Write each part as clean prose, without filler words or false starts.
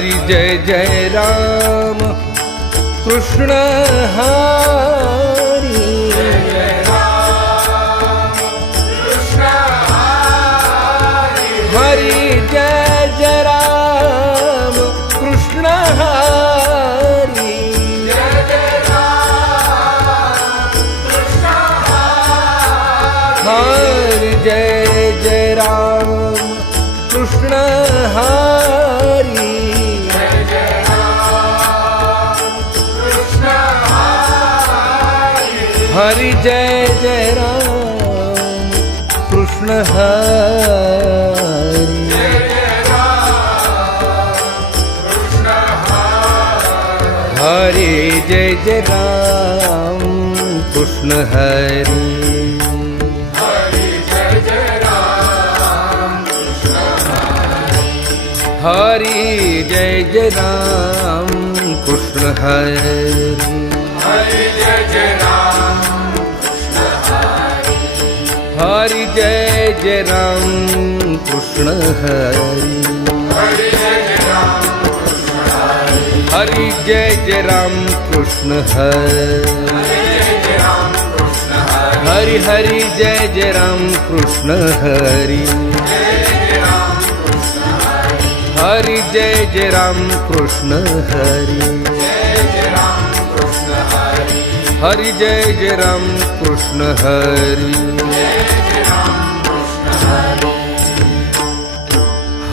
हरि जय जय राम कृष्ण हरि जय जय राम कृष्ण हरि हरि जय जय राम कृष्ण हरि जय जय राम कृष्ण हरि जय जय राम कृष्ण हरि जय जय राम कृष्ण हरि हरि जय जय राम कृष्ण हरि जय जय राम कृष्ण हरि जय जय राम कृष्ण हरि हरि जय जय राम कृष्ण हरि जय जय राम कृष्ण हरि हरि जय जय राम हरि जय जय राम कृष्ण हरि हरि जय जय राम हरि जय जय राम कृष्ण हरि हरि हरि जय जय राम कृष्ण हरि हरि जय जय राम कृष्ण हरि हरि जय जय राम कृष्ण हरि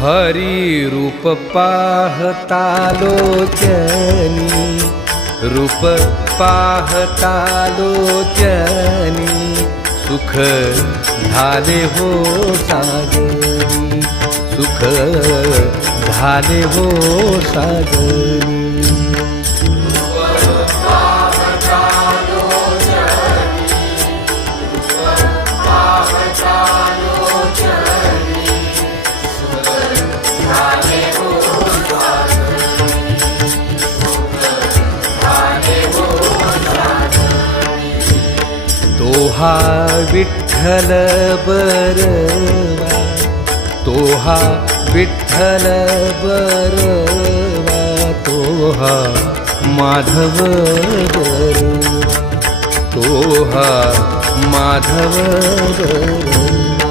हरि रूप पाहता लोचनी रूप पाहता लोचनी सुख झाले हो सागरी सुख झाले हो सागरी तोहा विठ्ठल बरवा तोहा विठ्ठल बरवा तोहा माधव बरवा तोहा माधव बरवा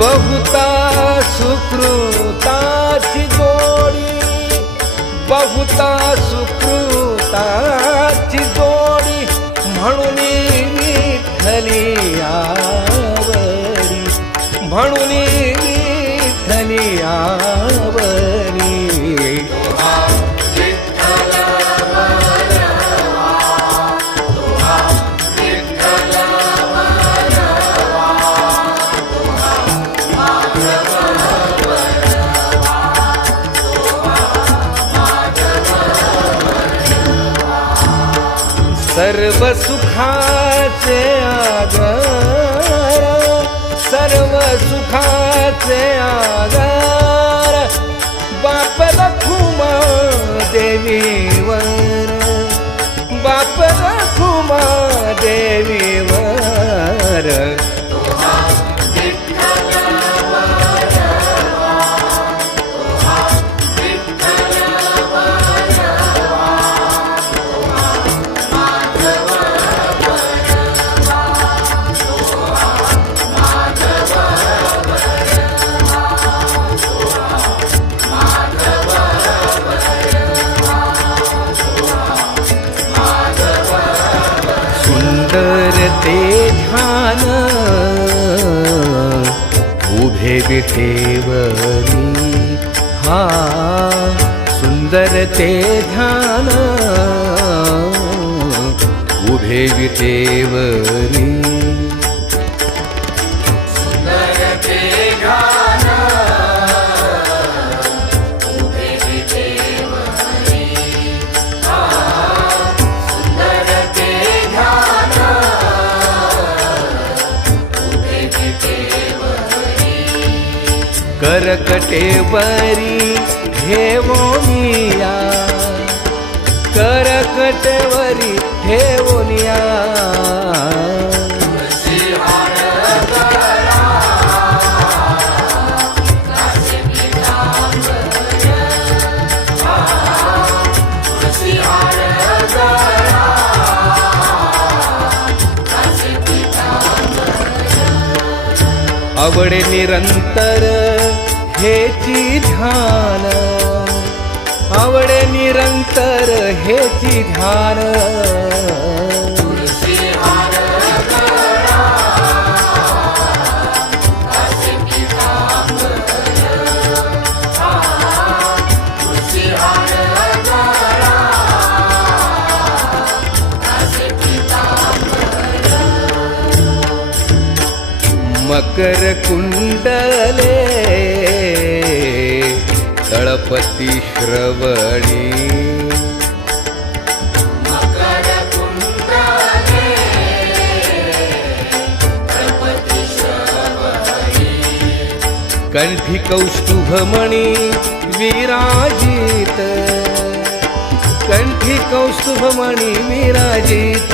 बहुता सुकृताची जोडी बहुता सुकृताची जोडी म्हणून विठ्ठली आवडी म्हणून विठ्ठली आवडी सर्व सुखाचे आधार सर्व सुखाचे आधार बाप रखुमा देवीवर बाप रखुमा देवीवर सुंदर ते ध्यान उभे विठेवरी हा सुंदर ते ध्यान उभे विठेवरी करकटेवरी ठेवोनिया, करकटेवरी ठेवोनिया. आवडे निरंतर हेची ध्यान, आवडे निरंतर हेची ध्यान. मकर कुंडले तळपती श्रवणी, मकर कुंडले तळपती श्रवणी, कंठी कौस्तुभमणी विराजित, कंठी कौस्तुभमणी विराजित.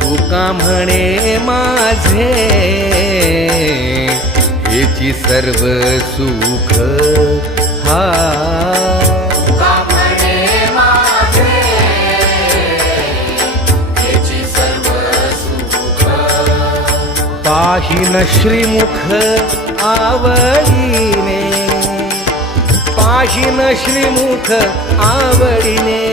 तुका म्हणे माझे हेची सर्व सुख, हा तुका म्हणे माझे हेची सर्व सुख. पाहिन श्रीमुख आवडीने, पाहिन श्रीमुख आवडीने.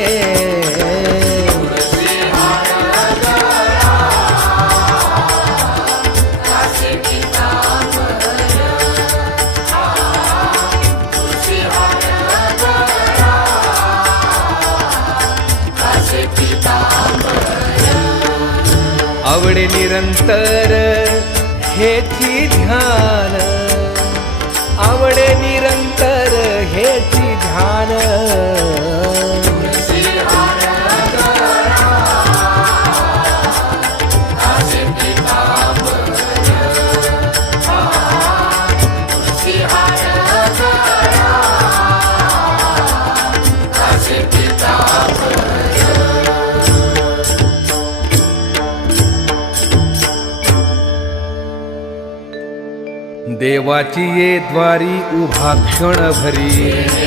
आवडे निरंतर हेची ध्यान, आवडे निरंतर हेची ध्यान. देवाची ये द्वारी उभा क्षण भरी,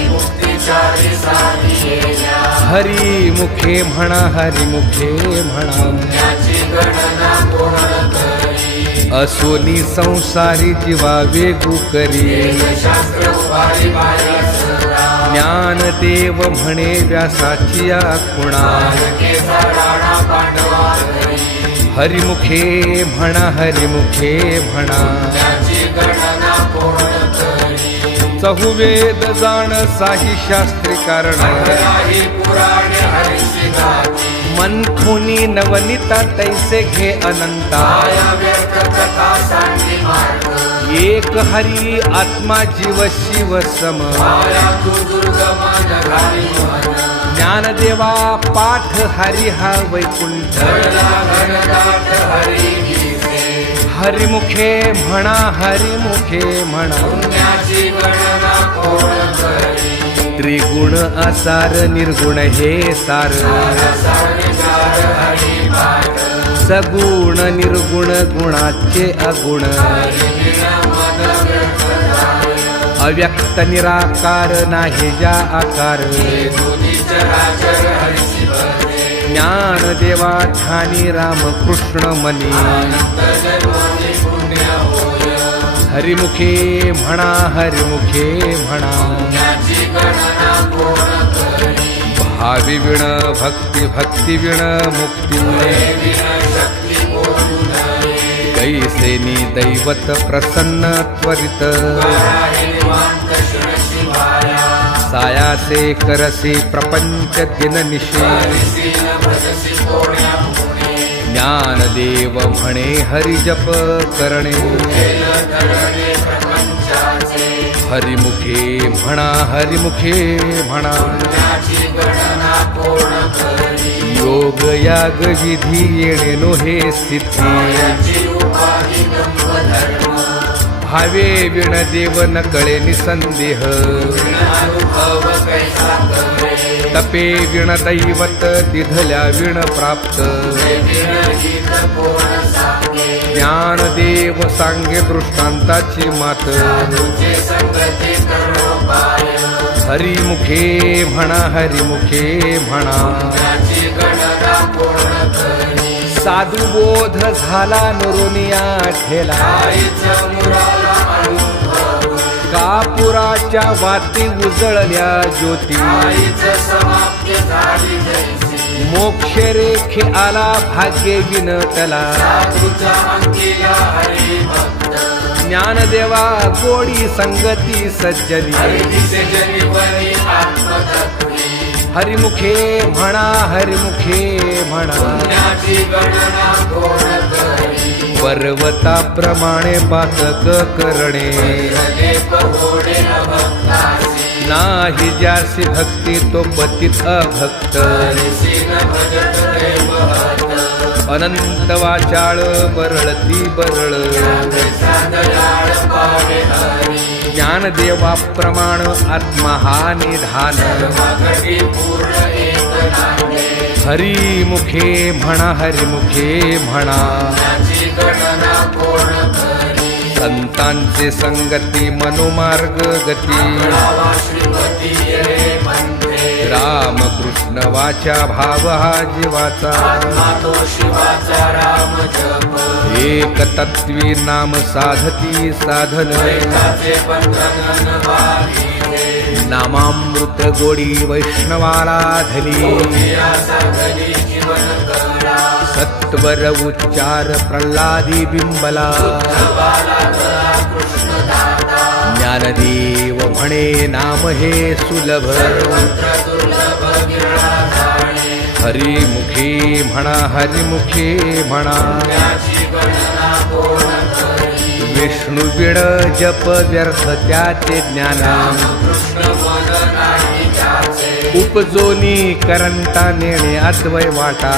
मुक्तीचारी साधी येण्या, हरी मुखे म्हणा, हरी मुखे म्हणा. याची गणना कोण करी, असोनी संसारी जीवा वेगू करी. शास्त्र उभारी बाहेर सदा, ज्ञानदेव म्हणे व्यासाची खुणा. केसा राणा पांडवा घरी, हरिमुखे म्हणा, हरिमुखे म्हणा. याची गणना कोण करी, चहुवेद जाण साही शास्त्री कारण. काही पुराणे हरीची गाती, मनखुनी नवनिता तैसे घे अनंता. माया व्यर्थ कथा सांगी मार्ग, एक हरी आत्मा जीव शिव सम. माया तू दुर्गम घाली मन, ज्ञानदेवा पाठ हरी हा वैकुंठ. घडला घनदाट हरी गीते, हरिमुखे म्हणा, हरिमुखे म्हणा. पुण्याची गणना कोण करी, त्रिगुण असार निर्गुण हे सार. सारविचार हरी पाठ, सगुण निर्गुण गुणाचे अगुण. मन व्यर्थ झाले, अव्यक्त निराकार नाही ज्या आकार. दोन्ही चराचर हरीची भरे, ज्ञानदेवा ठाणी रामकृष्ण मनी. अनंत जन्मोनी पुण्य होय, हरिमुखे म्हणा, हरिमुखे म्हणा. याची गणना कोण करी, भावी विण भक्ती, भक्ती विण मुक्ती. विन शक्ती बोलू नये, कैसेनी दैवत प्रसन्न त्वरित. आहे निवांत श्री शिवाया, सायासे करसे प्रपंच दिन निशे. हरिसी न भजसी कोण्या पुणे, ज्ञानदेव म्हणे हरिजप करणे धरणे प्रपंचाचे हरिमुखे म्हणा हरिमुखे म्हणा पुण्याची गणना कोण करी योग याग विधी येणे नो हे सिद्धी याची उपाधी दंभ धर्म भावे विण देव न कळे निसंदेह अनुभव कैसा करे तपे विण दैवत दिधल्या विण प्राप्त विरहित कोण सांगे ज्ञानदेव सांगे दृष्टांताची मात तुझे संगती करोपाय हरिमुखे म्हणा हरिमुखे म्हणा पुण्याची गणना कोण करी साधू बोध झाला नरोनिया ठेला आईचा मुराला अनुभव कापुराच्या वाती उजळल्या ज्योती आईचं समाप्ती झाली जैसी मोक्ष रेखे आला भाग्य विनटला साधूच्या अंकिया हरिभक्त ज्ञानदेवा गोडी संगती सज्जली हरिदिसे जनिवनी आत्मतत्वी हरिमुखे म्हणा हरिमुखे म्हणा पुण्याची गणना कोण करी पर्वताप्रमाणे पातक करणे लेप होणे अभक्तासी नाही ज्यासी भक्ती तो पतित अभक्त हरिसिन भजत ते महत अनंत वाचाळ बरळती बरळ कैसा दयाळ पावे हरी ज्ञानदेवाप्रमाण आत्मा हा निधान सर्वघटी पूर्ण एक नांदे हरिमुखे म्हणा हरिमुखे म्हणा पुण्याची गणना कोण करी संतांचे संगती मनोमार्ग गती रावा श्रीपती ये म्हणते रामकृष्ण वाचा भाव हा जीवाचा आत्मा तो शिवाचा राम जप एक तत्वी नाम साधती साधन ऐकाचे बंधन वाहिते नामामृत गोडी वैष्णवाला धली या सागरी जीवन करा सत्वर उच्चार प्रल्हादी बिंबला बाला गळा कृष्ण दाता ज्ञानदेव म्हणे नाम हे सुलभ मंत्र दुर्लभ गिरळा जाणे हरिमुखे म्हणा हरिमुखे म्हणा पुण्याची गणना कोण करी विष्णू विण जप व्यर्थ त्याचे ज्ञान कृष्ण मन नाही त्याचे उपजोनी करंटा नेणे अद्वय वाटा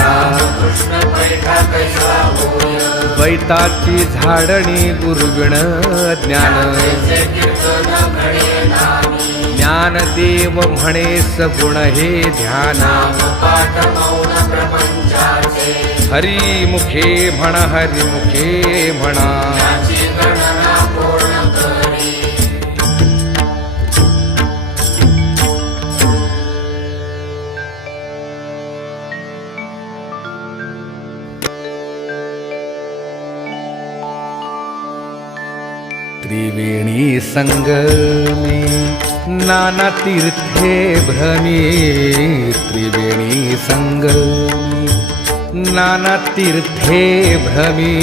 कृष्ण पैठा कैसा होय द्वैताची झाडणी गुरुविण ज्ञान कैसे कीर्तन घडे नामी ज्ञानदेव म्हणे सगुण हे ध्यान पाठ मौन प्रपंचाचे हरिमुखे म्हणा हरिमुखे म्हणा पुण्याची गणना कोण करी त्रिवेणी संगमे नाना तीर्थे भ्रमी त्रिवेणी संगमे नाना तीर्थे भ्रमी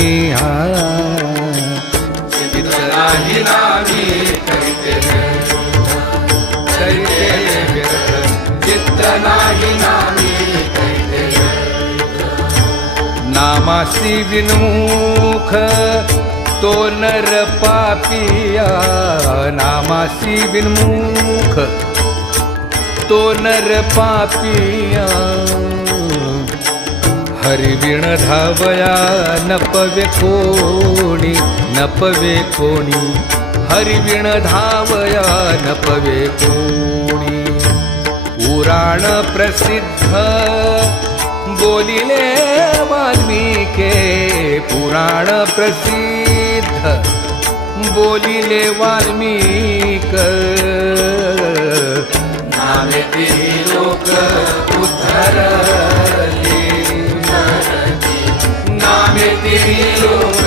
नाही नामी करीते चित्त नाही नामी करीते नामासी विनमुख तो नर पापिया नामासी विनमुख तो नर पापिया हरिविण धावया नपवे कोणी नपवे कोणी हरिविण धावया नपवे कोणी पुराण प्रसिद्ध बोलिले वाल्मिके पुराण प्रसिद्ध बोलिले वाल्मिक नामे तिन्ही लोक उद्धरले नामे तिन्ही लोक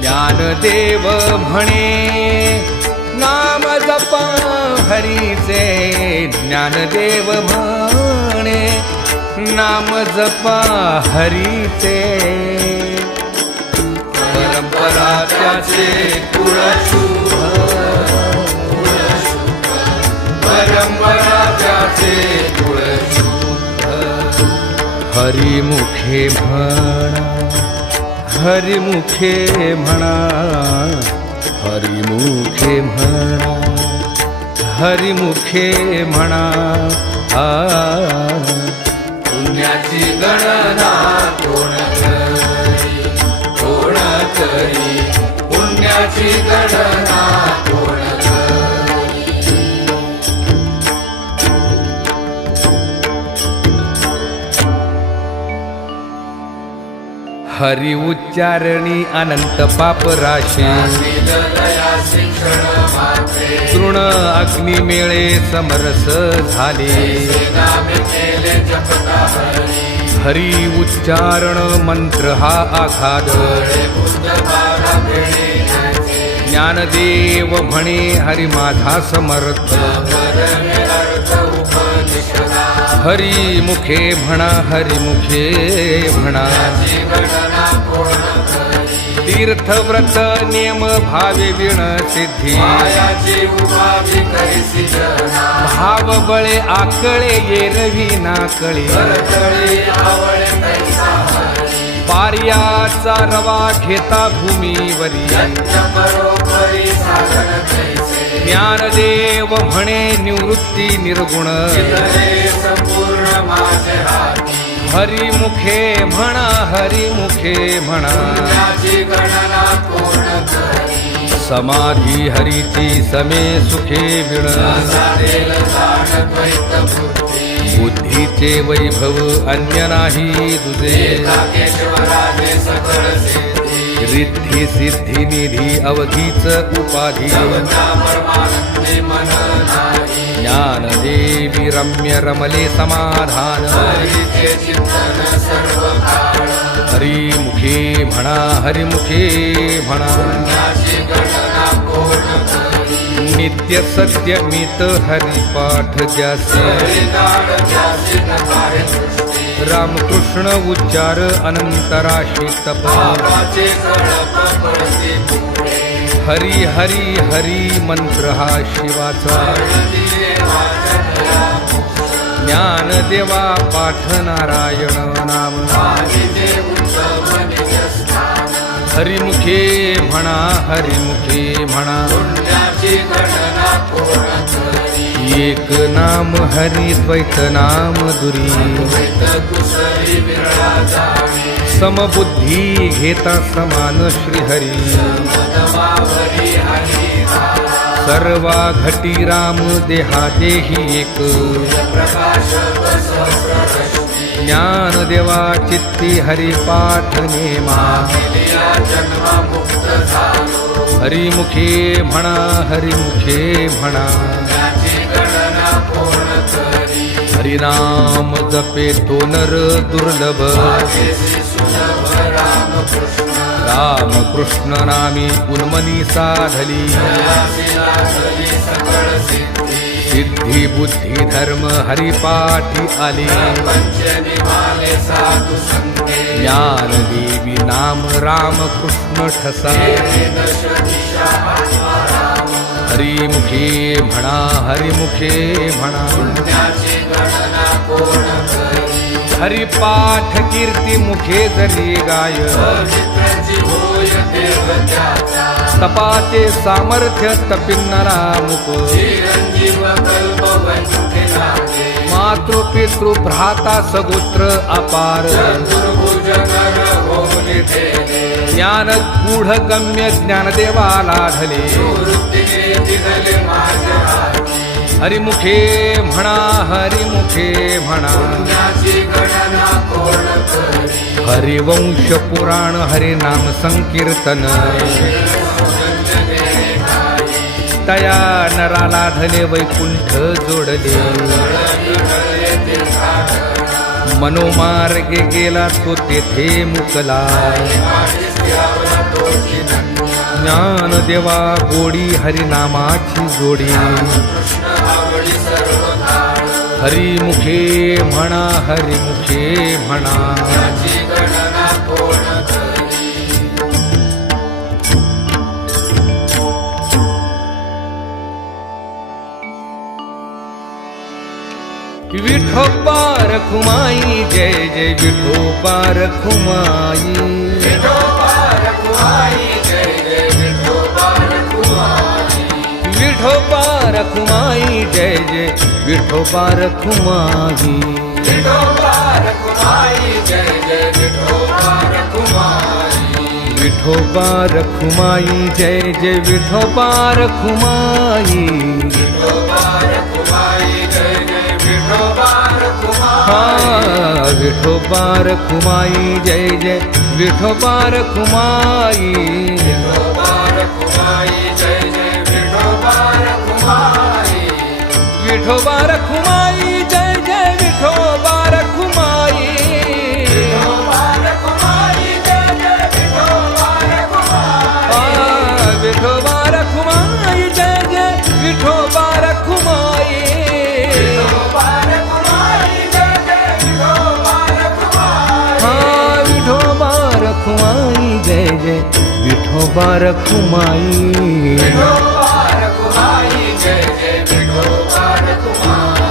ज्ञानदेव म्हणे नाम जपा हरीचे ज्ञानदेव म्हणे नाम जपा हरीचे परंपरा त्याचे कुळशुभ परंपरा त्याचे कुळशुभ हरिमुखे म्हणा, हरिमुखे म्हणा, हरिमुखे म्हणा, हरिमुखे म्हणा. पुण्याची गणना कोण करी, कोण करी, पुण्याची गणना कोण करी. हरि उच्चारणी अनंत पाप राशी, दया शिक्षण मात्रे, तृण अग्नी मेळे समरस झाले. नाम केले जपता हरी, हरि उच्चारण मंत्र हा आघात. बुद्ध बारा भेटे ज्ञानदेव म्हणे हरि माझा समर्थ. परमे अर्थ उपनिषदा, हरि मुखे म्हणा, हरि मुखे म्हणा. गणना कोण करी. तीर्थव्रत नियम भावे विण सिद्धी. मायाची उभावी करीसी जना, भाव बळे आकळे येरवी नाकळे. तळी आवळे कैसा हरी. पार्याचा रवा घेता भूमीवरी. यज्ञ परोपरी साधन कैसे, ज्ञानदेव म्हणे निवृत्ती निर्गुण. चितले संपूर्ण माझे हाती. हरिमुखे म्हणा, हरिमुखे म्हणा. पुण्याची गणना कोण करी. समाधी हरीची समे सुखे विण. साधेल जाण द्वैत बुद्धी, बुद्धीचे वैभव अन्य नाही तुझे. एका केशवराजे सकळ सिद्धी. रिद्धी सिद्धी निधी अवधीच उपाधी. जगता परमानंदी मन नाही, ज्ञानदेवी रम्य रमले समाधान. हरीचे चिंतन सर्व काळ. हरिमुखे म्हणा, हरिमुखे म्हणा. पुण्याची गणना कोण करी. नित्य सत्य मित हरिपाठ ज्यासे. हरिदान ज्यासी नकारे सृष्टी, रामकृष्ण उच्चार अनंतराशी तप. पापाचे कळप पडती पुढे. हरी हरी हरी मंत्र हा शिवाचा. हळदीये वाचतया ज्ञानदेवा पाठ नारायण नाम. आदिते उत्तम निजस्थान. हरिमुखे म्हणा, हरिमुखे म्हणा. पुण्याची गणना कोण करी. एक नाम हरी द्वैत नाम दुरी. द्वैत कुसरी विरळा जाणे, समबुद्धी घेता समान श्रीहरी. मदमावरी हरी धारा. सर्वा घटी राम देहा देही एक. प्रकाश सहस्ररश्मी, ज्ञानदेवा चित्ती हरिपाठ नेमा. मिलिया जन्म मुक्त झालो. हरिमुखे म्हणा, हरिमुखे म्हणा. पुण्याची गणना कोण करी. हरिनाम जपे तो नर दुर्लभ. आदेशी सुलभ रामकृष्ण, रामकृष्ण नामी उन्मनी साधली. दयासी लाजली सकळ सिद्धी. सिद्धी बुद्धी धर्म हरिपाठी आली. पंचनिवाले साधू संगे, ज्ञानदेवी नाम रामकृष्ण ठसा. दश दिशा आत्माराम. हरिमुखे म्हणा, हरिमुखे म्हणा. पुण्याची गणना कोण करी. हरिपाठ कीर्ती मुखे जरी गाय. चित्रांची होय देव त्याचा, तपाचे सामर्थ्य तपिन्नरा मुख. चिरंजीव कल्प वैकुंठे लागे. मातृपितृ भ्राता सगोत्र अपार. चतुर्भुज नर होऊन ठेले, ज्ञान गूढ गम्य ज्ञानदेवाला धले. वृत्तीने दिदले माझे हाती. हरिमुखे म्हणा, हरिमुखे म्हणा. पुण्याची गणना कोण करी. हरिवंश पुराण हरिनाम संकीर्तन. तया नराला धले वैकुंठ जोडले. मनोमार्गे गेला तो तेथे मुकला. ज्ञानदेवा गोडी हरिनामाची जोडी. हरिमुखे म्हणा, हरिमुखे म्हणा. गणना कोण करी. विठोबा रखुमाई जय जय विठोबा रखुमाई विठोबा रखुमाई जय जय विठोबा रखुमाई विठोबा रखुमाई जय जय विठोबा रखुमाई विठोबा रखुमाई जय जय विठोबा रखुमाई विठोबा रखुमाई जय जय विठोबा रखुमाई विठोबा रखुमाई जय जय विठोबा रखुमाई हाँ विठोबा रखुमाई जय जय विठोबा रखुमाई विठोबा रखुमाई जय जय विठोबा रखुमाई विठोबा रखुमाई जय जय विठोबा रखुमाई विठोबा रखुमाई जय जय विठोबा रखुमाई हाँ विठोबा रखुमाई जय जय विठोबा रखुमाई विठोबा रखुमाई जय जय विठोबा रखुमाई हाँ विठोबा रखुमाई जय जय विठोबा रखुमाई विठोबा रखुमाई जय जय विठोबा रखुमाई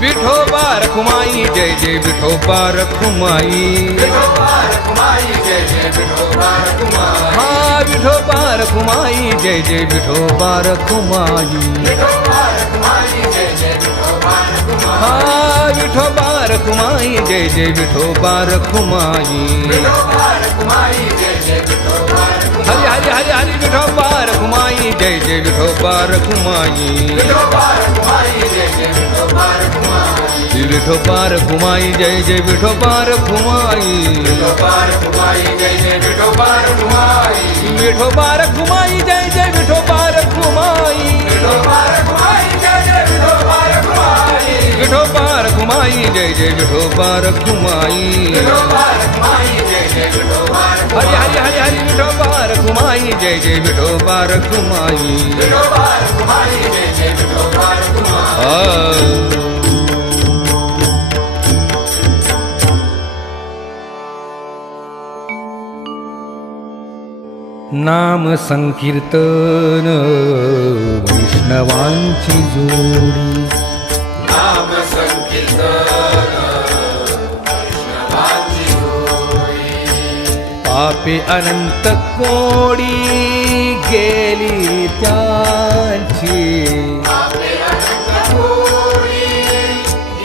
विठोबा रखुमाई जय जय विठोबा रखुमाई विठोबा रखुमाई जय जय विठोबा रखुमाई हाँ विठोबा रखुमाई जय जय विठोबा रखुमाई विठोबा रखुमाई जय जय विठोबा रखुमाई हाँ विठोबा रखुमाई जय जय विठोबा रखुमाई विठोबा रखुमाई जय जय विठोबा हरि रखुमाई हरि हरि हरि विठोबा रखुमाई जय जय विठोबा रखुमाई विठोबा रखुमाई जय जय विठोबा रखुमाई विठोबा रखुमाई जय जय विठोबा रखुमाई विठोबा रखुमाई जय जय विठोबा रखुमाई विठोबा रखुमाई जय जय विठोबा रखुमाई विठोबा रखुमाई जय जय विठोबा रखुमाई विठोबा रखुमाई जय जय विठोबा रखुमाई विठोबा रखुमाई जय जय विठोबा हरि रखुमाई हरि हरि हरि विठोबा रखुमाई जय जय विठोबा रखुमाई विठोबा रखुमाई जय जय विठोबा रखुमाई नाम संकीर्तन वैष्णवांची जोडी नाम संकीर्तन वैष्णवांची जोडी पापे अनंत कोडी गेली त्यांची आपले अनंत कोटी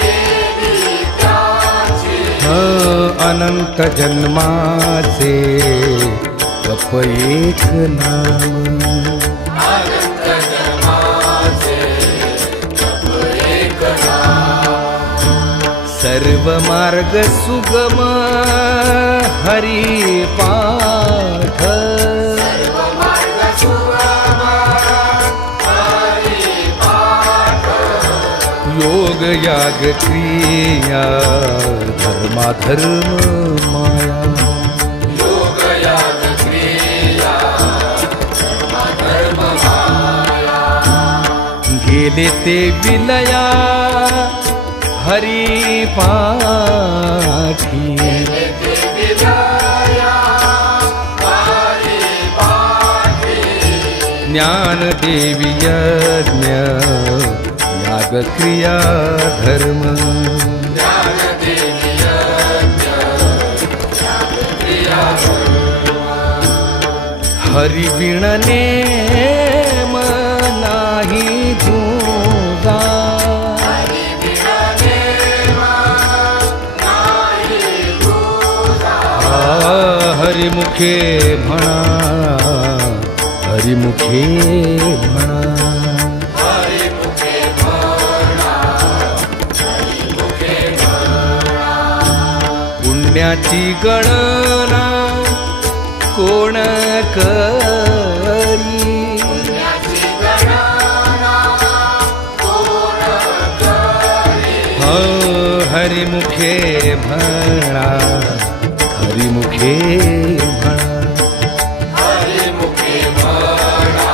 गेली त्याची अनंत जन्माचे जप एक नाम अनंत जन्माचे जप एक नाम सर्व मार्ग सुगम हरी पाठ सर्व मार्ग सुगम हरी पाठ योग याग क्रिया धर्माधर्म माया योग याग क्रिया धर्म माया गेले ते विलया हरी पाठी ते विलया हरी पाठी ज्ञान देवी यज्ञ याग क्रिया धर्म ज्ञान देवी यज्ञ याग क्रिया हरि बिन नेम नाही जुगा हरी बिना नेम नाही तुझा हरिमुखे म्हणा हरिमुखे म्हणा हरी मुखे म्हणा हरी मुखे म्हणा पुण्याची गणना कोण करी पुण्याची गणना कोण करी हरिमुखे म्हणा हरिमुखे म्हणा हरी मुखे म्हणा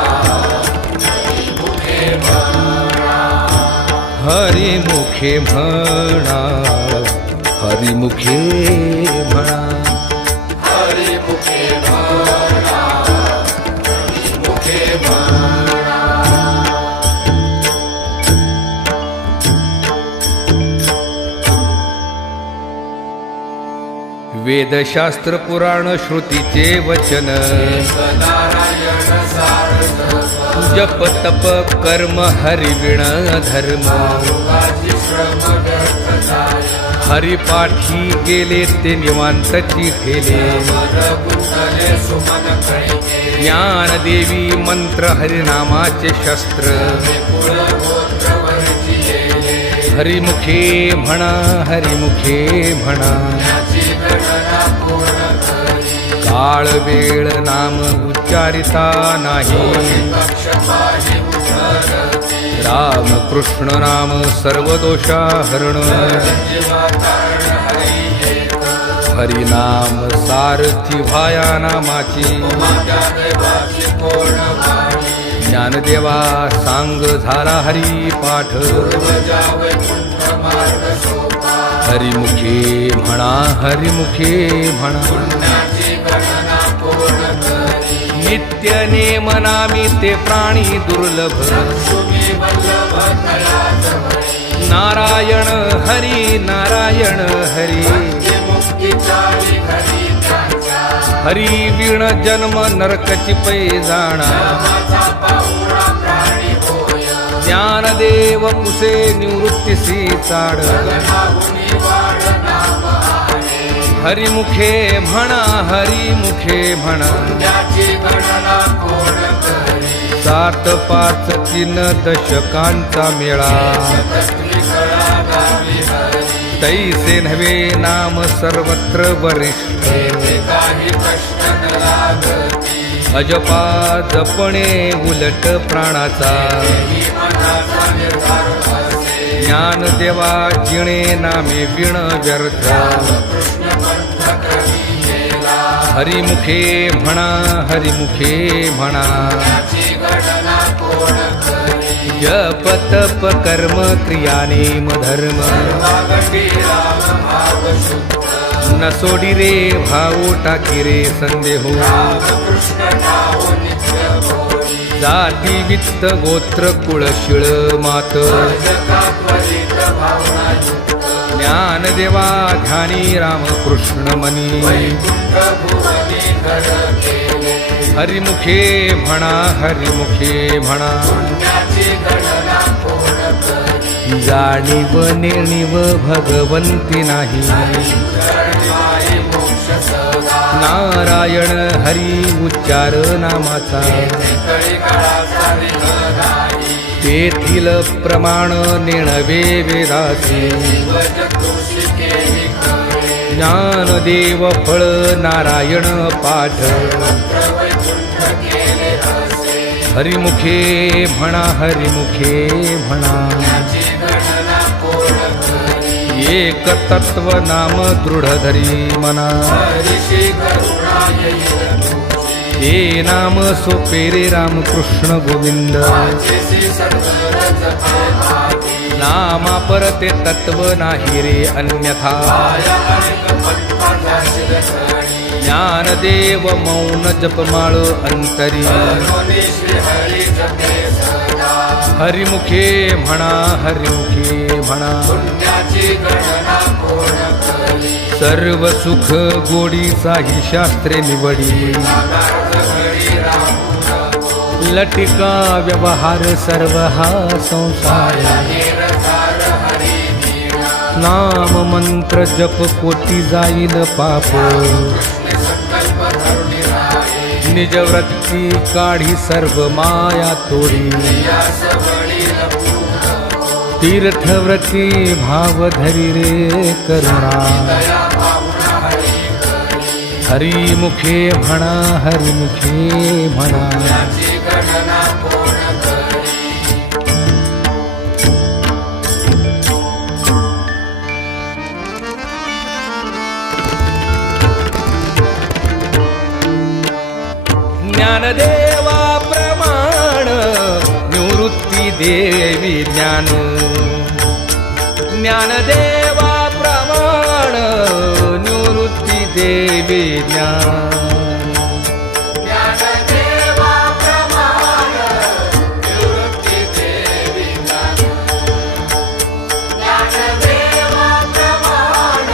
हरी मुखे म्हणा हरिमुखे म्हणा हरिमुखे म्हणा हरी मुखे म्हणा हरी मुखे म्हणा वेदशास्त्र पुराण श्रुतीचे वचन नारायण सारस्वत जप तप कर्म हरिविण धर्म योगाची श्रम व्यर्थ जाय हरिपाठी गेले ते निवांतची ठेले मन गुंतले सुमन कळिके ज्ञानदेवी मंत्र हरिनामाचे शस्त्र कुळ गोत्र वर्जिये हरिमुखे म्हणा हरिमुखे म्हणा ज्ञाची गणना पूर्ण करी काळ वेळ नाम उच्चारिता नाही पक्षपाती उद्धरती राम कृष्ण नाम सर्व दोषा हरण जीवा तारण हरी एक हरिनाम सारथी भाया नामाची माझ्या देवाची पूर्ण वाणी ज्ञानदेवा सांग झाला हरी पाठ जावे कुंठ मार्ग शोभा हरिमुखे म्हणा हरिमुखे म्हणा पुण्याची गणना पूर्ण करी नित्य नेम नामी ते प्राणी दुर्लभ तुम्ही वल्लभ तळाजवळी नारायण हरी नारायण हरी मुक्ती चाली घडी त्यांच्या हरी विण जन्म नरकची पै जाणा माझा पाहुणा प्राणी होय ज्ञानदेव कुसे निवृत्तीसी चाड गगनाहुनी वाढ नाम आहे हरिमुखे म्हणा हरिमुखे म्हणा पुण्याची गणना कोण करी 7 5 3 दशकांचा मेळा तस्वी कळा गावी हरी तैसे नव्हे नाम सर्वत्र वरिष्ठ येथे काही कष्ट न लागती अजपा जपणे उलट प्राणाचा ही मनाचा निर्धार असे ज्ञानदेवा जिणे नामे विण व्यर्थ कृष्ण पंथ कवी गेला हरिमुखे म्हणा हरिमुखे म्हणा त्याची गणना कोण करी जप तप कर्म क्रिया नेम धर्म वागटी राम भाव शुद्ध न सोडी रे भाऊ टाकी रे संदेहो कृष्ण नाव नित्य होई जाती वित्त गोत्र कुळ शिळ मात जगात्वरित भावना युक्त ज्ञानदेवा ध्यानी रामकृष्ण मनी वैकुंठ भुवनी घर केले हरिमुखे म्हणा हरिमुखे म्हणा पुण्याची गणना कोण करी जाणीव नेणीव भगवंती नाही जळमाई मोक्ष सदा नारायण हरी उच्चार नामाचा कळी काळाचा निघाली तेथील प्रमाण नेणवे वेदासी वज तुळशी केली खरे ज्ञानदेव फळ नारायण पाठ मंत्र वैकुंठ केले असे हरिमुखे म्हणा हरिमुखे म्हणा त्याची गणना कोण करी एक तत्व नाम दृढ धरी मना हरिशी करुणा येईल तुझी हे नाम सोपे रे रामकृष्ण गोविंद वाचेसी सत्तर जपे भागी नामा परते तत्व नाही रे अन्यथा माया अनेक पटपटाशील धणी ज्ञानदेव मौन जपमाळ अंतरी करुणी श्री हरी जपे सदा हरिमुखे म्हणा हरिमुखे म्हणा पुण्याची गणना कोण करी सर्व सुख गोडीचाही शास्त्रे निवडी नागार्थ घडी राहू नको लटिका व्यवहार सर्व हा संसार निरधार हरी वीणा नाम मंत्र जप कोटी जाईल पाप कृष्ण संकल्प धरुणी राहे निज वृत्ती काढी सर्व माया तोडी यास वडील पूर्ण तीर्थव्रती भाव धरी रे करुणा दया पाहुणा हरी करी हरिमुखे म्हणा हरिमुखे म्हणा त्याची गणना कोण करी ज्ञानदेवा प्रमाण निवृत्ती देवी ज्ञान ज्ञानदेवा प्रमाण निवृत्ती देवी ज्ञान ज्ञानदेवा प्रमाण निवृत्ती देवी ज्ञान ज्ञानदेवा प्रमाण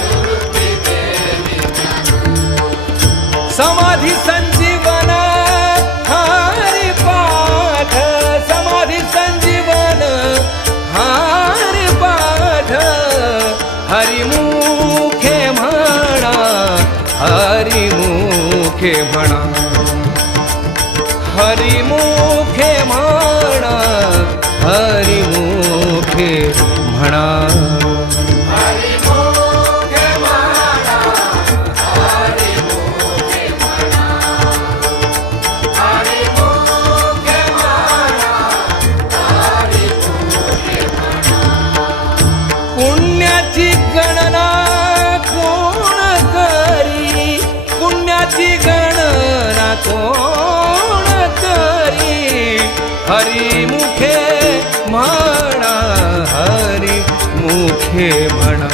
निवृत्ती देवी हरी मुखे म्हणा. पुण्याची गणना कोण करी, पुण्याची गणना कोण करी. हरी मुखे म्हणा, हरी मुखे म्हणा,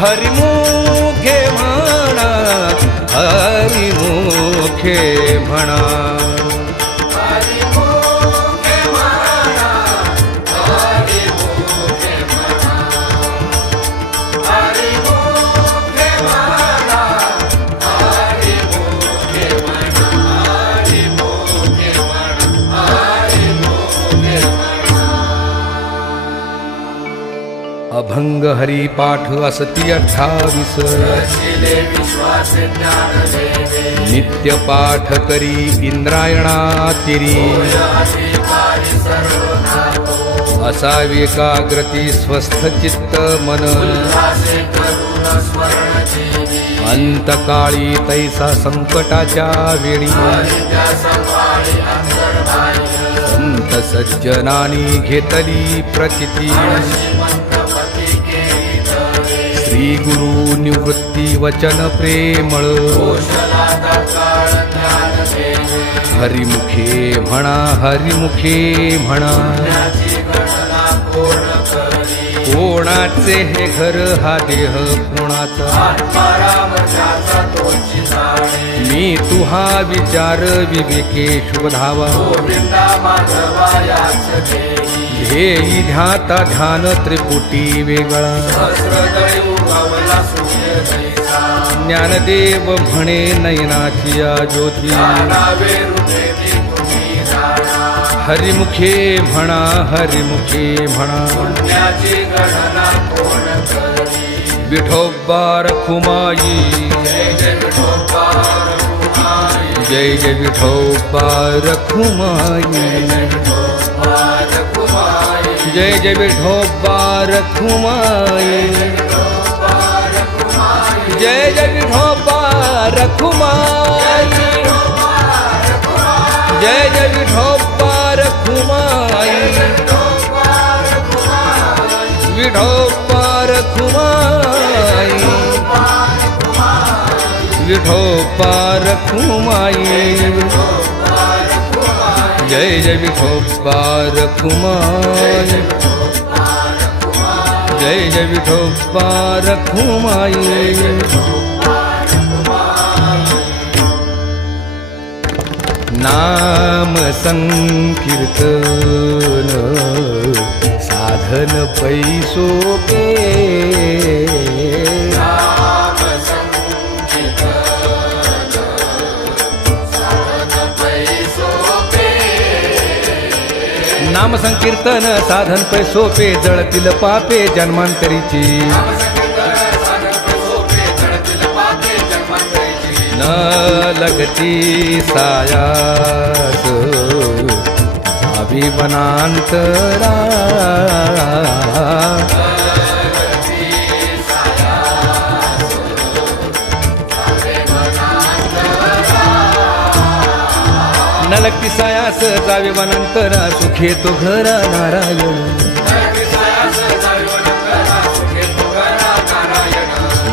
हरी मुखे म्हणा, हरी मुखे म्हणा. अभंग हरिपाठ असती 28. नित्य पाठ करी इंद्रायणातिरी. असावे एकाग्रती स्वस्थ चित्त मन. अंतकाळी तैसा संकटाच्या वेळी. संत सज्जनानी घेतली प्रचिती. श्री गुरु निवृत्ती वचन प्रेमळ. हरिमुखे म्हणा, हरिमुखे म्हणा. कोणाचे हे घर हा देह कोणाचा. मी तुहा विचार विवेके शोधावा. ध्येयी ध्याता ध्यान त्रिपुटी वेगळा. ज्ञानदेव म्हणे नयनाची या ज्योती. हरिमुखे म्हणा, हरिमुखे म्हणा. विठोबा रखुमाई. जय जय विठोबा रखुमाई. जय जय विठोबा रखुमाई. जय जय विठोबा रखुमाई. जय जय विठोबा रखुमाई. विठोबा रखुमाई. विठोबा रखुमाई. जय जय विठोबा रखुमाई. जय जय विठोबा रखुमाई. नाम संकीर्तन साधन पैसोपे. नाम संकीर्तन साधन पैसोपे. जळतील पापे जन्मांतरीची. न लगती सायास जावी वनांतरा. न लगती सायास जावे वनांतरा. सुखे तो घरा नारायण.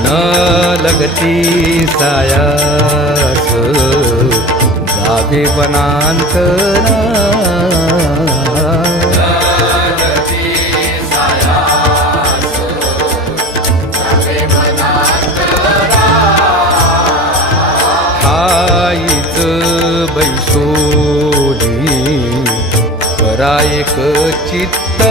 न लगती सायास जावे वनांतरा. ठाईच बैसोनी करा एक चित्त.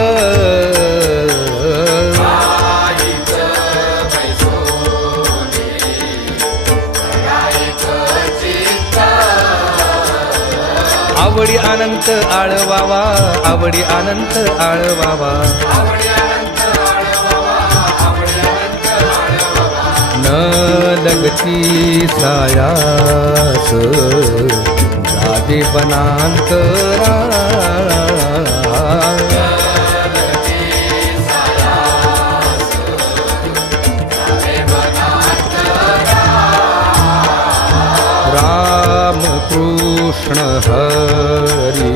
आवडी अनंत आळवावा. आवडी अनंत आळवावा. न लगती सायास जावे वनांतरा. राम कृष्ण हरी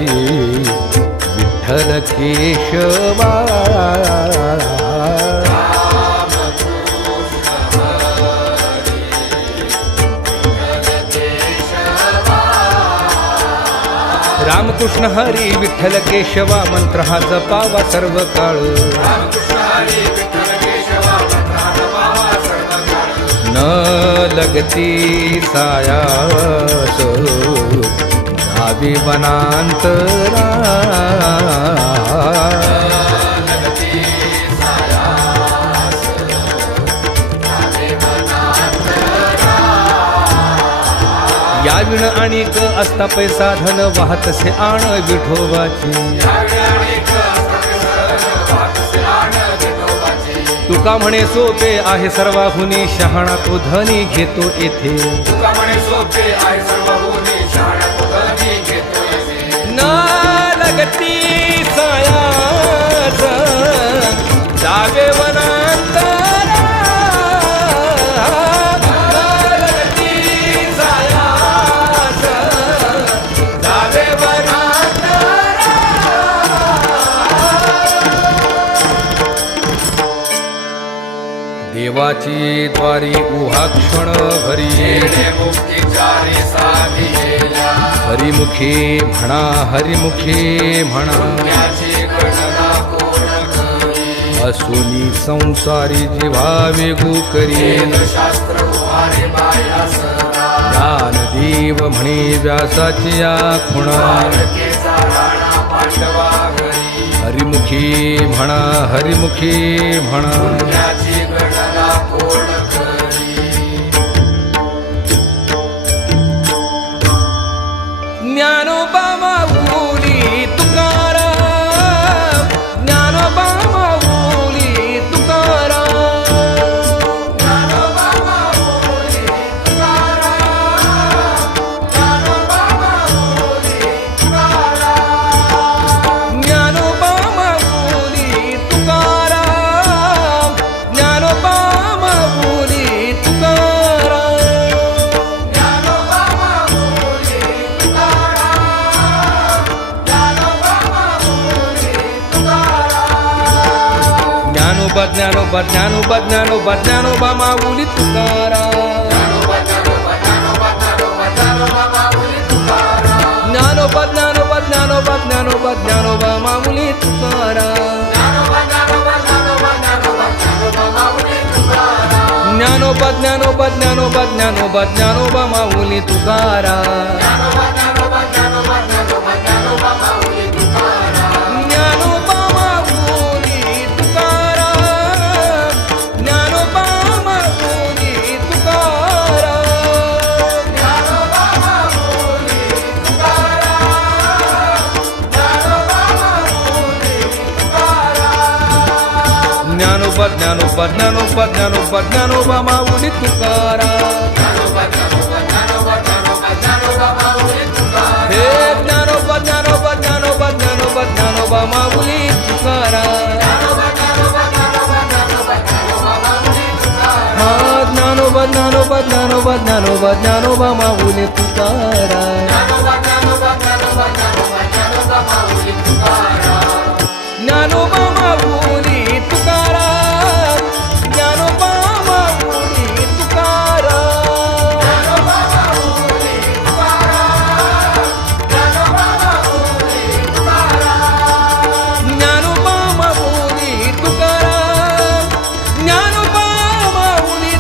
विठ्ठल केशवा रामकृष्ण हरी विठ्ठल केशवा मंत्र हा जपावा सर्व काळ न लगती सायास जावी वनांतरा या विण आणिक असता पैसा धन वाहतसे आण विठोबाची तुका म्हणे सोपे आहे सर्वाहुनी शहाणा तो धनी घेतो येथे न लगती सायास जावे वनांतरा देवाची द्वारी उहा क्षण भरी हरिमुखे म्हणा हरिमुखे म्हणा असुनी संसारी जीवा वेगू करी ज्ञानदेव म्हणे व्यासाची या खुणा हरिमुखे म्हणा हरिमुखे म्हणा ज्ञानोबा माऊली तुकाराम ज्ञानोबा माऊली तुकाराम ज्ञानोबा माऊली तुकाराम ज्ञानोबा माऊली तुकाराम ज्ञानोबा माऊली तुकाराम ज्ञानोबा माऊली तुकाराम ज्ञानोबा ज्ञानोबा ज्ञानोबा ज्ञानोबा माऊली तुकाराम ज्ञानोबा ज्ञानोबा ज्ञानोबा ज्ञानोबा ज्ञानोबा माऊली तुकाराम ज्ञानोबा ज्ञानोबा ज्ञानोबा ज्ञानोबा ज्ञानोबा माऊली तुकाराम ज्ञानोबा ज्ञानोबा ज्ञानोबा ज्ञानोबा ज्ञानोबा माऊली तुकाराम हे ज्ञानोबा ज्ञानोबा ज्ञानोबा ज्ञानोबा ज्ञानोबा माऊली तुकाराम हा ज्ञानोबा ज्ञानोबा ज्ञानोबा ज्ञानोबा ज्ञानोबा माऊली तुकाराम ज्ञानोबा माऊली तुकाराम ज्ञानोबा माऊली तुकाराम ज्ञानोबा माऊली तुकाराम ज्ञानोबा माऊली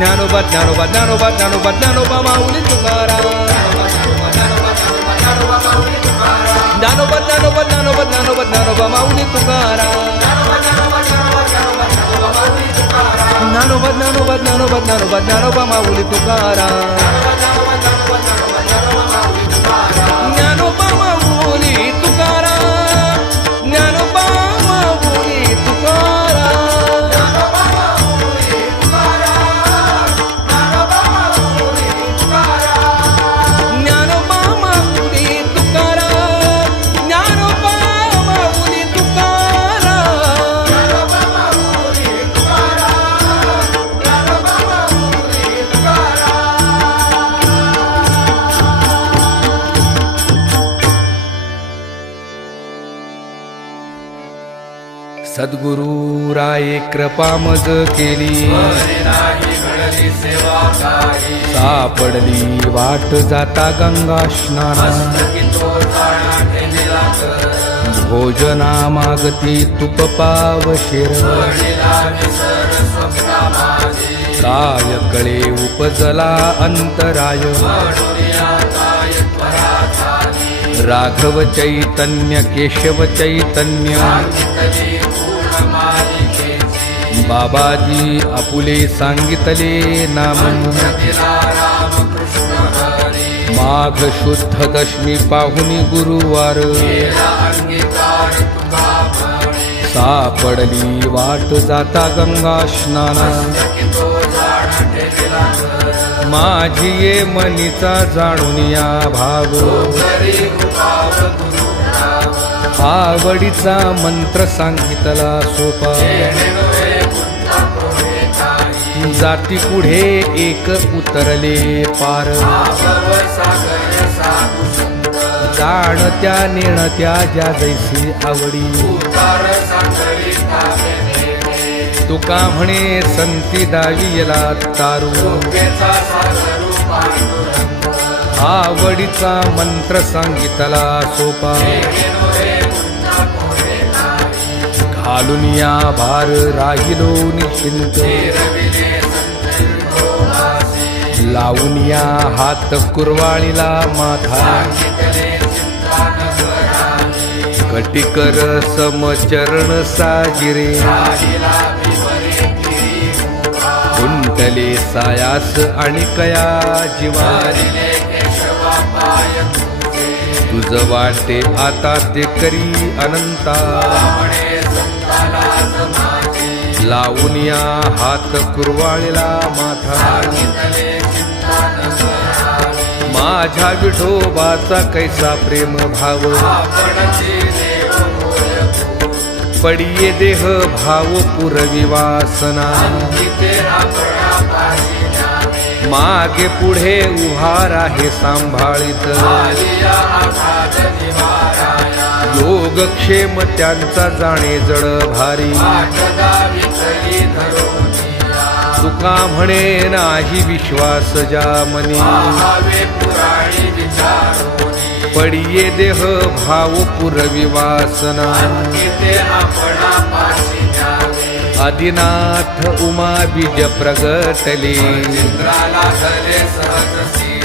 ज्ञानोबा ज्ञानोबा ज्ञानोबा ज्ञानोबा ज्ञानोबा माऊली तुकाराम ज्ञानोबा ज्ञानोबा ज्ञानोबा ज्ञानोबा ज्ञानोबा माऊली तुकाराम ज्ञानोबा ज्ञानोबा ज्ञानोबा ज्ञानोबा ज्ञानोबा माऊली तुकाराम ज्ञानोबा माऊली तुकाराम ज्ञानोबा माऊली तुकाराम सद्गुरु राये कृपा मज केली, बरे नाही घडली सेवा काही, सापडली वाट जाता गंगा स्नाना, मस्तकी तो जाणा ठेविला कर, भोजना मागती तुप पाव शिर, वडिला विसर स्वप्ना माझी, काय कळे उपजला अंतराय, म्हणूनिया काय त्वरा झाली, राघव चैतन्य केशव चैतन्य, सांगितली पूर्ण मालिकेची, बाबाजी आपुले सांगितले नाम, दिला रामकृष्ण हरी, माघ शुद्ध दशमी पाहुनी गुरुवार, केला अंगीकार तुका म्हणे, सापडली वाट जाता गंगा स्नाना, मस्तकी तो जाणा ठेविला कर, माझी ये मनीचा जाणून या भाव, करी कृपाव गुरु नाम, आवडीचा मंत्र सांगितला सोपा, येणे नव्हे गुंता कोणे काही, जाती पुढे एक उतरले पार, आभव सागर साधू संत, जाणत्या नेणत्या ज्या जैसी आवडी, उतार सागरी ताबे नेणे, तुका म्हणे संती दावियला तारू, योग्येचा सागरू पांडुरंग, आवडीचा मंत्र सांगितला सोपा, येणे नव्हे गुंता कोणे नाही, घालून या भार राहिलो निश्चिंत, रविले संत विठोबासी, लावून या हात कुरवाळीला माथा, सांगितले चिंता न करावी, कटिकर समचरण साजिरे, राहिला विपरे गिरी उभा, कुंटले सायास आणि कया जीवा, हरिले केशवा पाय तुझे, तुझ वाटे आता ते करी अनंता, म्हणे संतालाच माझी, लावून या हात कुरवाळीला माथा, सांगितले चिंता न करावी, माझ्या विठोबाचा कैसा प्रेम भाव, आपणची देव होय तू, पडिये देह भाव पुरवी वासना, तिथे आपणा पाशी न्यावे, मागे पुढे उभार आहे सांभाळीत, आलिया आघात निवाराया, योगक्षेम त्यांचा जाणे जड भारी, वाटदा विठली धरोनिया, तुका म्हणे नाही विश्वास ज्या मनी, पाहावे पुराणी विचारोनी, पडिये देह भाव पुरवी वासना, तिथे आपणा पाशी न्यावे, आदिनाथ उमा बीज प्रगटले, इंद्राला धरे सहज सिद्धी,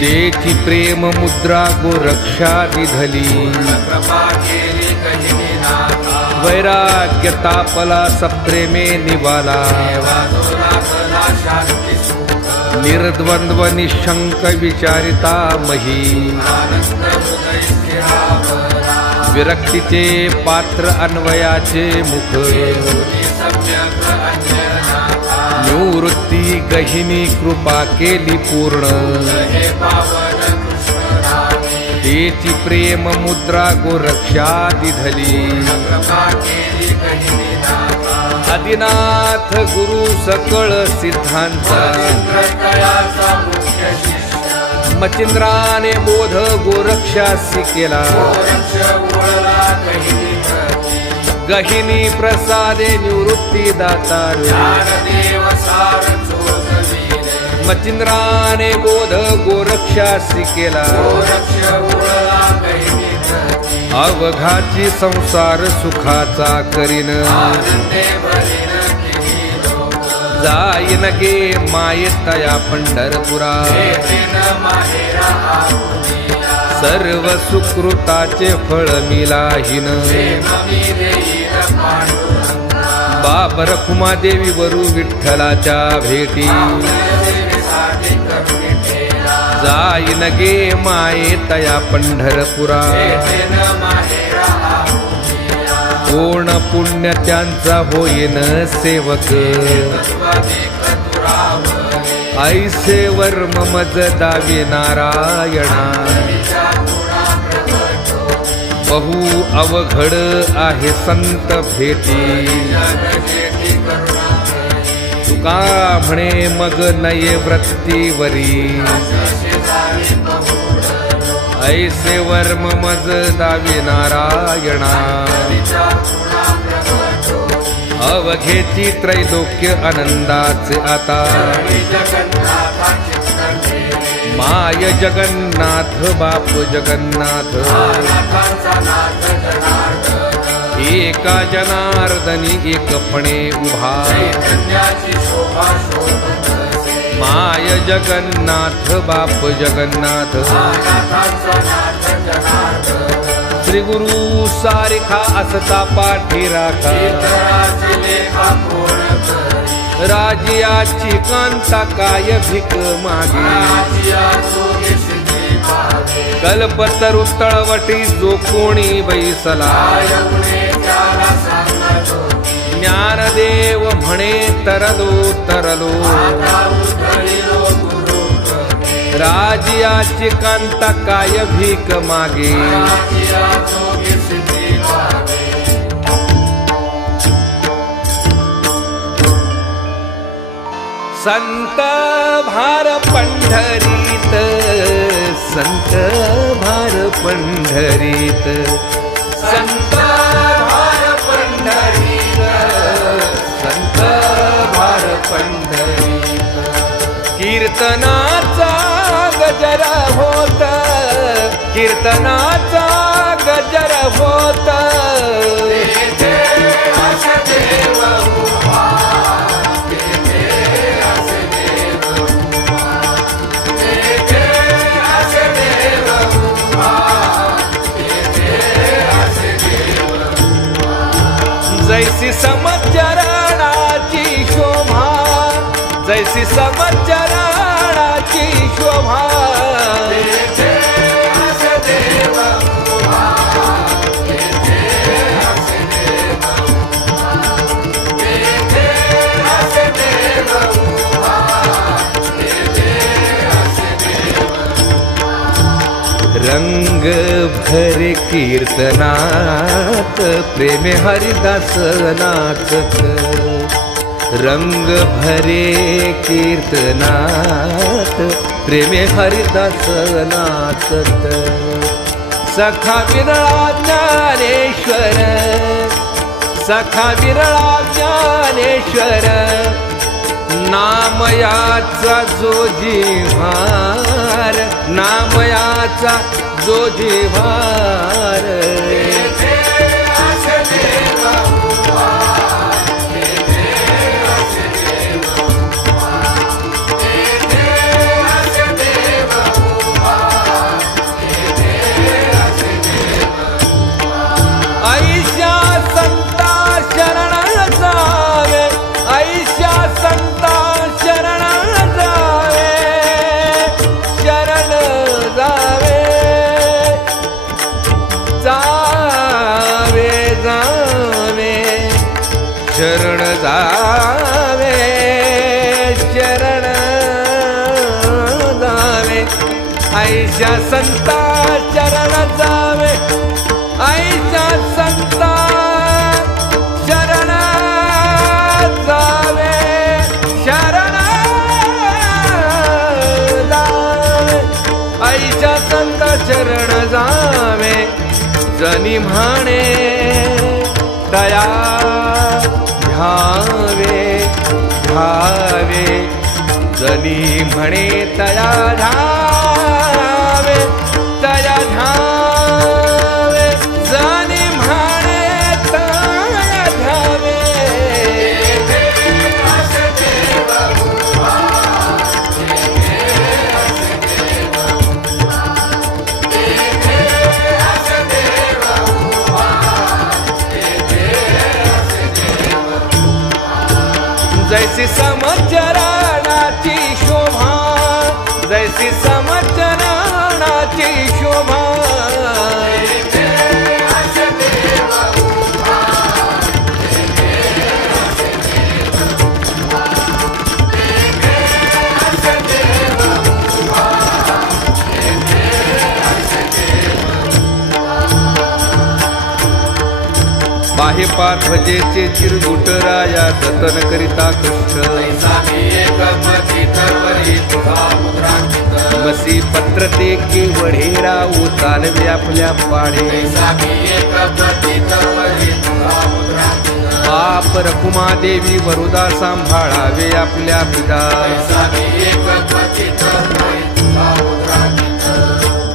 तेची प्रेम मुद्रा गोरक्षा विधली, कृपा केली कहिनी नाथा, वैराग्य तापला सप्रेमे निवाला, वाजोला कला शांती सुख, निर्द्वंद्व निशंक विचारिता मही, आनंद हृदय स्थिरावला, विरक्तीचे पात्र अन्वयाचे मुख, योगी सम्यक अंजनाथा, निवृत्ती गहिनी कृपा केली पूर्ण, हे पावन कृष्ण रामे, तेची प्रेम मुद्रा गोरक्षा दिधली, कृपा केली कहिनी नाथा, आदिनाथ गुरु सकळ सिद्धांचा, इंद्रतयाचा मुख्य शिष्य, मचिंद्राने बोध गोरक्षासी केला, गोरक्ष ओळला कहिनी प्रती, गहिनी प्रसादे निवृत्ती दातार, ज्ञानदेव सार चोजविले, मचिंद्राने बोध गोरक्षासी केला, गोरक्ष ओळला कहिनी प्रती, अवघाची संसार सुखाचा करीन, आनंदे भरीन किती लोक, जाईन गे मायेतया पंढरपुरा, येथीन माहेरा आपुनिया, सर्व सुकृताचे फळ मिलाहीन, प्रेममी देईन पांडुरंगा, बाप रखुमादेवी वरू विठ्ठलाच्या भेटी, सेवेसाठी करुणी ठेला, जाईन गे मायेतया पंढरपुरा, येथीन माहेरा आपुनिया, कोण पुण्य त्यांचा होईन सेवक, तत्त्वदिक दुरावले, ऐसे वर्म मज दावी नारायणा, तिच्या गुणा प्रगट होती, बहु अवघड आहे संत भेटी, जगजेठी करुणा केली, तुका म्हणे मग नये वृत्तीवरी, शेजारी बहुडलो, ऐसे वर्म मज दावी नारायणा, तिच्या गुणा प्रगट होती, अवघेची त्रैलोक्य आनंदाचे आता जगन्नाथाची करते माय जगन्नाथ बाप जगन्नाथ नाथांचा नाथ जनार्दन एका जनार्दनी एकपणे उभा चैतन्याची शोभा शोभत माय जगन्नाथ बाप जगन्नाथ नाथांचा नाथ जनार्दन श्री गुरु सारिखा असता पाठी राखा इतराची लेखा कोण करी राजियाची कांता काय भीक मागे राजिया जोगी सिद्धी पावे कल्पतरु तळवटी जो कोणी बैसला एवढे त्याला सांगतो ज्ञानदेव म्हणे तरलो तरलो आता उतरिलो गुरु करी राजियाची कांता काय भीक मागे राजिया जोगी सिद्धी पावे संत भार पंढरीत संत भार पंढरीत संत भार पंढरीत संत भार पंढरीत कीर्तनाचा गजर होत कीर्तनाचा गजर होत तेथे असे देव उभा तेथे असे देव उभा तेथे असे देव उभा तेथे असे देव जैसी समचरणाची शोभा जैसी समचरणाची शोभा तेथे असे देव उभा तेथे असे देव उभा तेथे असे देव उभा तेथे असे देव रंग भरे कीर्तनात प्रेमे हरिदास नाचत रंग भरे कीर्तनात प्रेमे हरिदास नाचत सखा विरळा ज्ञानेश्वर सखा विरळा ज्ञानेश्वर नामयाचा जो जिव्हार नामयाचा जो जिव्हार तेथे असे देव उभा तेथे असे देव उभा तेथे असे देव उभा तेथे असे देव ऐशा संता शरण जावे ऐशा संता शरण जावे शरण जावे जावे जावे शरण जावे शरण जावे ऐशा संता शरण जावे ऐशा संता शरण जावे शरण जावे ऐशा संत शरण जावे जनी म्हणे दया घ्यावे घ्यावे जनी म्हणे दया घ्यावे दया घ्यावे जनी म्हणे दया घ्यावे असे देव उभा तेथे असे देव उभा तेथे असे देव उभा तेथे असे देव जैसी समचरणाची शोभा जैसी समचरणाची शोभा तेथे असे देव उभा तेथे असे देव उभा तेथे असे देव उभा तेथे असे देव बाहे पाठवजेचे चिरगुट राया जतन करिता कृष्ण सामी एकमती तरवरी तुझा मुद्रांकित बसी पत्र ते केवढेरा उतालवे आपल्या पाडे सामी एकमती तरवरी तुझा मुद्रांकित बाप रखुमा देवी वरुदा सांभाळावे आपल्या पिता स्वामी एक क्वचित होय तुझा उद्राणित.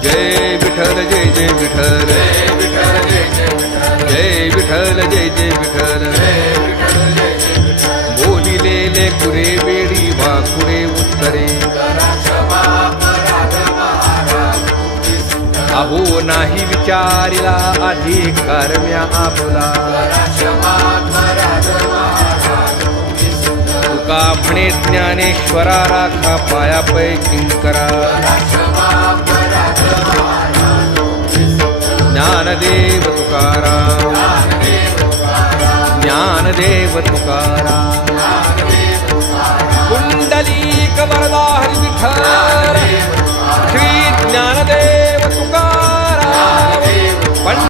जय विठ्ठल जय जय विठ्ठल जय विठ्ठल जय जय विठ्ठल. जय विठ्ठल जय जय विठ्ठल जय विठ्ठल जय जय विठ्ठल. बोलिलेले कुरे वेडी वाकुरे उत्तरे करा क्षमा अपराध महाराज तुम्ही सुंदर. अहो नाही विचारिला अधिकार म्या आपला करा क्षमा अपराध महाराज तुम्ही सुंदर. तुका म्हणे ज्ञानेश्वरा राखा पायापै किंकरा करा क्षमा अपराध महाराज तुम्ही सुंदर. ज्ञानदेव तुकाराम ज्ञानदेव तुकाराम. ज्ञानदेव तुकाराम ज्ञानदेव तुकाराम. कुंडलीक वरदा हरी विठ्ठल